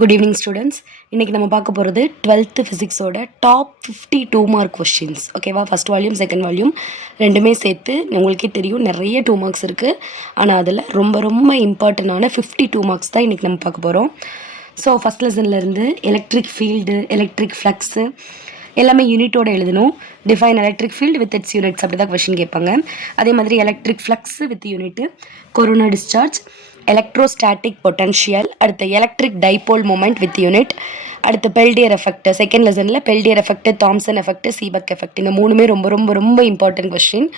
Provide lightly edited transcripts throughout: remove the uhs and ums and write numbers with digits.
Good evening students. இன்றைக்கி நம்ம பார்க்க போகிறது 12th ஃபிசிக்ஸோட டாப் 52 மார்க் கொஸ்டின்ஸ். ஓகேவா? ஃபஸ்ட் வால்யூம் செகண்ட் வால்யூம் ரெண்டுமே சேர்த்து உங்களுக்கே தெரியும் நிறைய 2 மார்க்ஸ் இருக்குது. ஆனால் அதில் ரொம்ப ரொம்ப இம்பார்ட்டண்டான 52 மார்க்ஸ் தான் இன்றைக்கி நம்ம பார்க்க போகிறோம். ஸோ ஃபஸ்ட் லெசன்லேருந்து எலக்ட்ரிக் ஃபீல்டு, எலக்ட்ரிக் ஃப்ளக்ஸு எல்லாமே யூனிட்டோட எழுதணும். Define electric field with its units அப்படி தான் கொஷின் கேட்பாங்க. அதே மாதிரி electric flux with unit, corona discharge, electrostatic potential, அடுத்து electric dipole moment with unit, அடுத்து பெல்டியர் எஃபெக்ட். செகண்ட் லெசனில் Peltier effect, Thomson effect, Seebeck effect, இந்த மூணுமே ரொம்ப ரொம்ப ரொம்ப இம்பார்ட்டன்ட் கொஸ்டின்.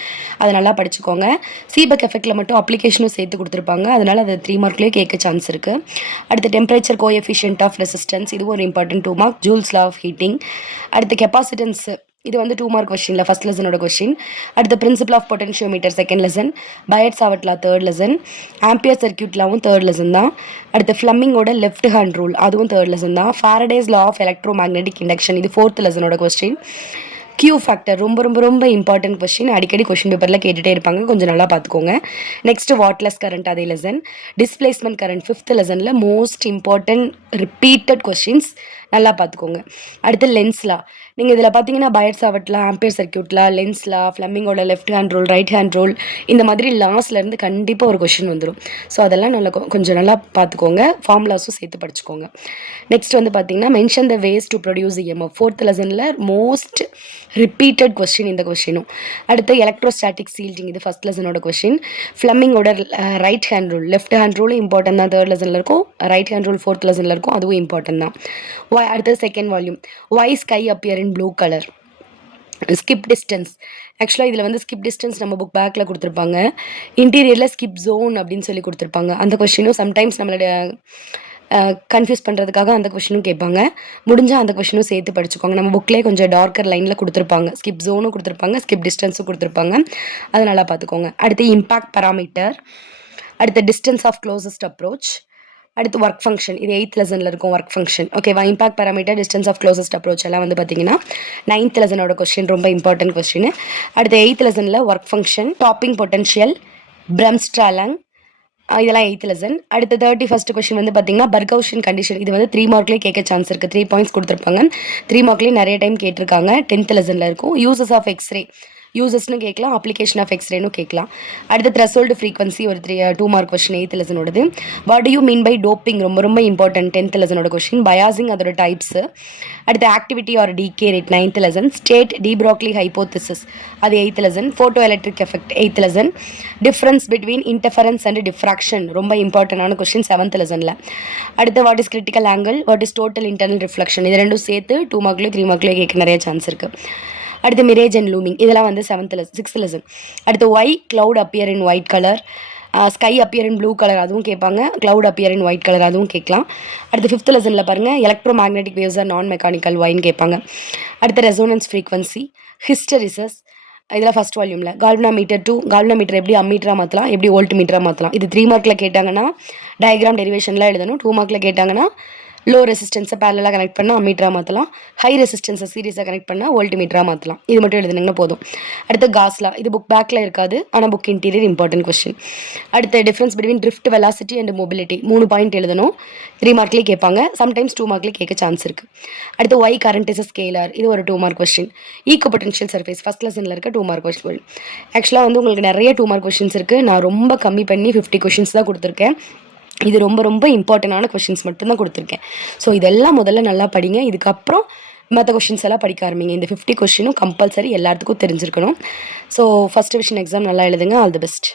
அதை நல்லா படிச்சுக்கோங்க. சீபக் எஃபெக்டில் மட்டும் அப்ளிகேஷனும் சேர்த்து கொடுத்துருப்பாங்க, அதனால் அது 3 மார்க்லேயே கேட்க சான்ஸ் இருக்குது. அடுத்து டெம்பரேச்சர் கோஎஃபிஷியன்ட் ஆஃப் ரெசிஸ்டன்ஸ், இதுவும் ஒரு important 2 mark. Joule's law of heating. அடுத்து கெப்பாசிட்டன்ஸ், இது வந்து 2 மார்க் கொஸ்டினில் ஃபஸ்ட் லெசனோட கொஸ்டின். அடுத்து principle of potentiometer second lesson. Biot Savart law third lesson. Ampere circuit லாவும் தேர்ட் லெசன் தான். அடுத்து ஃப்ளமிங்கோட லெஃப்ட் ஹேண்ட் ரூல், அதுவும் தேர்ட் லெசன் தான். Faraday's law of electromagnetic induction, இது ஃபோர்த் லெசனோட கொஸ்டின். கியூ ஃபேக்டர் ரொம்ப ரொம்ப ரொம்ப இம்பார்ட்டன்ட் கொஸ்டின், அடிக்கடி கொஸ்டின் பேப்பரில் கேட்டுகிட்டே இருப்பாங்க, கொஞ்சம் நல்லா பார்த்துக்கோங்க. நெக்ஸ்ட்டு வாட்லெஸ் கரண்ட், அதே லெசன். டிஸ்பிளேஸ்மெண்ட் கரண்ட் ஃபிஃப்த் லெசனில் மோஸ்ட் இம்பார்ட்டன்ட் ரிப்பீட்டட் கொஸ்டின்ஸ், நல்லா பார்த்துக்கோங்க. அடுத்து லென்ஸ்லா, நீங்கள் இதில் பார்த்தீங்கன்னா பயட் சாவர்ட்ல, ஆம்பியர் சர்க்யூட்ல, லென்ஸ்லா, ஃப்ளமிங்கோட left hand rule, right hand rule, இந்த மாதிரி லாஸ்லேருந்து கண்டிப்பாக ஒரு கொஸ்டின் வந்துடும். ஸோ அதெல்லாம் நல்லா கொஞ்சம் நல்லா பார்த்துக்கோங்க. ஃபார்முலாஸும் சேர்த்து படிச்சுக்கோங்க. நெக்ஸ்ட் வந்து பார்த்தீங்கன்னா mention the ways to produce EMF, fourth லெசனில் மோஸ்ட் ரிப்பீட்டட் கொஸ்டின் இந்த கொஸ்டினும். அடுத்து எலக்ட்ரோஸ்டாட்டிக் சீல்டிங், இது ஃபஸ்ட் லெசனோட கொஸ்டின். ஃப்ளமிங்கோட right hand rule, left hand ரூலும் இம்பார்ட்டன் தான், தேர்ட் லெசனில் இருக்கும். ரைட் ஹேண்ட் ரூல் ஃபோர்த் லெசனில் இருக்கும், அதுவும் இம்பார்ட்டன் தான். அடுத்து second volume, why sky appear in blue colour. Skip distance, ஆக்சுவலாக இதில் வந்து ஸ்கிப் டிஸ்டன்ஸ் நம்ம புக் பேக்கில் கொடுத்துருப்பாங்க. இன்டீரியரில் ஸ்கிப் ஜோன் அப்படின்னு சொல்லி கொடுத்துருப்பாங்க. அந்த கொஸ்டினும் சம்டைம்ஸ் நம்மளுடைய கன்ஃபியூஸ் பண்ணுறதுக்காக அந்த கொஷினும் கேட்பாங்க. முடிஞ்சால் அந்த கொஷினும் சேர்த்து படிச்சுக்கோங்க. நம்ம புக்லேயே கொஞ்சம் டார்க்கர் லைனில் கொடுத்துருப்பாங்க. ஸ்கிப் ஜோனும் கொடுத்துருப்பாங்க, ஸ்கிப் டிஸ்டன்ஸும் கொடுத்துருப்பாங்க, அது நல்லா பார்த்துக்கோங்க. அடுத்து இம்பேக்ட் பராமீட்டர், அடுத்து டிஸ்டன்ஸ் ஆஃப் க்ளோசஸ்ட் அப்ரோச், அடுத்து ஒர்க் ஃபங்க்ஷன், இது 8th லெசனில் இருக்கும் ஒர்க் ஃபங்க்ஷன். ஓகேவா? Impact parameter, distance of closest approach எல்லாம் வந்து பார்த்தீங்கன்னா 9th லெசனோட கொஸ்டின், ரொம்ப இம்பார்ட்டன்ட் கொஸ்டின். அடுத்து 8th லெசனில் work function, stopping potential, bremsstrahlung, இதெல்லாம் 8th லெசன். அடுத்து 31st கொஸ்டின் வந்து பார்த்தீங்கன்னா பர்கவுஷன் கண்டிஷன், இது வந்து 3 மார்க்லேயே கேட்க சான்ஸ் இருக்குது. 3 பாயிண்ட்ஸ் கொடுத்துருப்பாங்க. 3 மார்க்லேயே நிறைய டைம் கேட்டிருக்காங்க. 10th லெசனில் இருக்கும். யூசஸ் ஆஃப் எக்ஸ்ரே, யூசஸ்னு கேட்கலாம், அப்ளிகேஷன் ஆஃப் எக்ஸ்ரேனும் கேட்கலாம். அடுத்து த்ரெஷோல்டு ஃப்ரீக்வன்சி, ஒரு 2 மார்க் கொஸ்டின் 8th லெசனோடது. What do you mean by doping, ரொம்ப ரொம்ப இம்பார்ட்டன்ட் 10th லெசனோட கொஸ்டின். பயாசிங், அதோட டைப்ஸு. அடுத்து activity or decay rate 9th lesson. State de Broglie hypothesis, அது 8th lesson. Photoelectric effect 8th lesson. Difference between interference and diffraction, ரொம்ப இம்பார்ட்டண்டான question 7th லெசனில். அடுத்து what is critical angle, what is total internal reflection, இது ரெண்டும் சேர்த்து 2 மார்க்லேயே 3 மார்க்லேயே கேட்க நிறைய சான்ஸ் இருக்குது. அடுத்து மிரேஜ் அண்ட் லூமிங், இதெல்லாம் வந்து 6th லெசன். அடுத்து why cloud appear in white colour, sky appear in blue colour, அதுவும் கேட்பாங்க. Cloud appear in white colour, அதுவும் கேட்கலாம். அடுத்து 5th லெசனில் பாருங்கள், electromagnetic waves are non mechanical ஒயின்னு கேட்பாங்க. அடுத்து ரெசோனன்ஸ் ஃப்ரீக்வன்சி, ஹிஸ்டரிசஸ், இதெல்லாம் ஃபஸ்ட் வால்யூமில். கால்வனோமீட்டர் எப்படி அம்மீட்டராக மாற்றலாம், எப்படி வோல்ட் மீட்டராக மாற்றலாம், இது 3 மார்க்கில் கேட்டாங்கன்னா டயக்ராம் டெரிவேஷன்லாம் எழுதணும். 2 மார்க்கில் கேட்டாங்கன்னா லோ ரெசிஸ்டன்ஸை பேரலாக கனெக்ட் பண்ணால் அம்மீட்டராக மாற்றலாம், ஹை ரெசிஸ்டன்ஸை சீரியஸாக கனெக்ட் பண்ணால் வோல்ட் மீட்டராக மாற்றலாம். இது மட்டும் எழுதுனீங்கன்னா போதும். அடுத்து காஸ்லா, இது புக் பேக்கில் இருக்காது, ஆனால் புக் இன்டீரியர் இம்பார்ட்டன்ட் கொஸ்டின். அடுத்து difference between drift, velocity and mobility, 3 point எழுதணும். 3 மார்க்லேயே கேட்பாங்க, சம்டைம்ஸ் 2 மார்க்லேயே கேட்க சான்ஸ் இருக்குது. அடுத்து ஒய் கரண்ட் இஸ் ஸ்கேலர், இது ஒரு 2 mark question. Equipotential surface, first லெசனில் இருக்க 2 மார்க் கொஸ்டின். ஆக்சுவலாக வந்து உங்களுக்கு நிறைய 2 மார்க் கொஸ்டின்ஸ் இருக்குது. நான் ரொம்ப கம்மி பண்ணி 50 கொஸ்டின்ஸ் தான் கொடுத்துருக்கேன். இது ரொம்ப ரொம்ப இம்பார்ட்டண்டான கொஷின்ஸ் மட்டும்தான் கொடுத்துருக்கேன். ஸோ இதெல்லாம் முதல்ல நல்லா படிங்க. இதுக்கப்புறம் மற்ற கொஷின்ஸ் எல்லாம் படிக்க ஆரம்பிங்க. இந்த 50 கொஷினும் கம்பல்சரி எல்லாத்துக்கும் தெரிஞ்சிருக்கணும். ஸோ ஃபஸ்ட் டிவிஷன் எக்ஸாம் நல்லா எழுதுங்க. All the best.